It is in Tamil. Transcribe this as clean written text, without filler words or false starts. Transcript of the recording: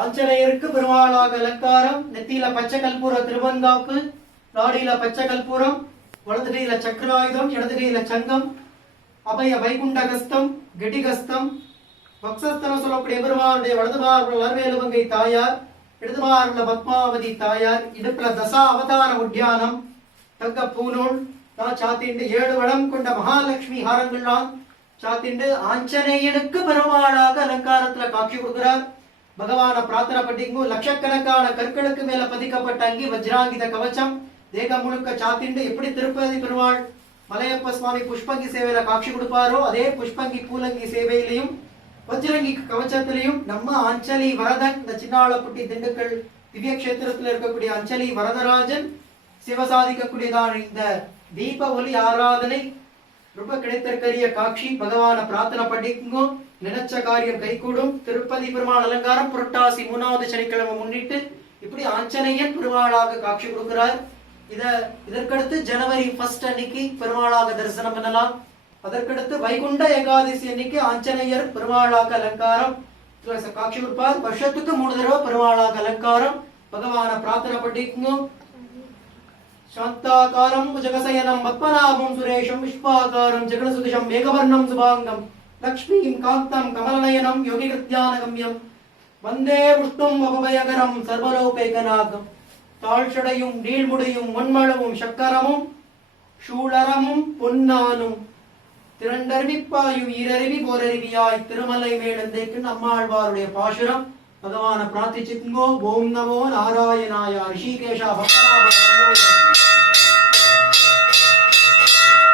ஆஞ்சநேயருக்கு பெருமாளாக அலங்காரம். நெத்தியில பச்சை கல்பூர திருவந்தாப்பு, நாடியில பச்சை கல்பூரம், வலது கையில சக்கராயுதம், இடது கையில சங்கம், அபய வைகுண்டகஸ்தம், கெட்டிகஸ்தம், பக்ஷஸ்தலம் சொல்லக்கூடிய பெருமாளுடைய வலது பார்வையில் அருவேலுவங்கை தாயார், இடது பார்வையில் பத்மாவதி தாயார், இடுப்புல தசா அவதார உத்தியானம், தங்க பூநூல் சாத்திண்டு 7 வளம் கொண்ட மகாலட்சுமி ஹாரங்கள்லாம் சாத்திண்டு ஆஞ்சநேயனுக்கு பெருமாளாக அலங்காரத்துல காட்சி கொடுக்கிறார். பகவான பிரார்த்தனை பண்ணிக்கும். லட்சக்கணக்கான கற்களுக்கு மேல பதிக்கப்பட்ட அங்கி வஜ்ராங்கித கவச்சம் தேகம் முழுக்க சாத்திண்டு எப்படி திருப்பதி பெருமாள் மலையப்ப சுவாமி புஷ்பங்கி சேவையில காட்சி கொடுப்பாரோ அதே புஷ்பங்கி பூலங்கி சேவையிலையும் வஜ்ரங்கி கவச்சத்திலையும் நம்ம அஞ்சலி வரதன், இந்த சின்னாளப்பட்டி திண்டுக்கல் திவ்ய கஷேத்திரத்தில் இருக்கக்கூடிய அஞ்சலி வரதராஜன் சிவசாதிக்கக்கூடியதான இந்த தீப ஒலி ஆராதனை ரொம்ப கிடைத்திருக்கிற காட்சி. பகவான பிரார்த்தனை பண்ணிக்கும். நினைச்ச காரியம் கைகூடும். திருப்பதி பெருமாள் அலங்காரம் புரட்டாசி 3வது சனிக்கிழமை முன்னிட்டு இப்படி ஆஞ்சநேயன் பெருமாளாக காட்சி கொடுக்கிறார். இதற்கடுத்து ஜனவரி 1 அன்னைக்கு பெருமாளாக தரிசனம் பண்ணலாம். அதற்கடுத்து வைகுண்ட ஏகாதசி அன்னைக்கு ஆஞ்சநேயர் பெருமாளாக அலங்காரம் காட்சி கொடுப்பார். வருஷத்துக்கு 3 தடவை பெருமாளாக அலங்காரம். பகவான பிரார்த்தனை பண்ணிக்கும். சாந்தாகாரம் ஜெகசயனம் பத்மநாபம் சுரேஷம் விஸ்வாகாரம் ஜெகனசுதிஷம் மேகவர்ணம் சுபாங்கம் லக்ஷ்மீம் காந்தம் கமலநயனம் யோகிகிருத்யானகம்யம் வந்தே விஷ்ணும் அபவயகரம் சர்வலோகைகநாகம். தாழ்ச்சடையும் நீள்முடியும் மண்மளவும் சக்கரமும் சூழரமும் பொன்னானும் திரண்டருவிப்பாயும் ஈரருவி போரருவியாய் திருமலை மேலந்தைக்கு நம்மாழ்வாருடைய பாசுரம். பகவான பிரார்த்திச்சுங்கோ. ஓம் நமோ நாராயணாய. ரிஷிகேஷா பத்மநாப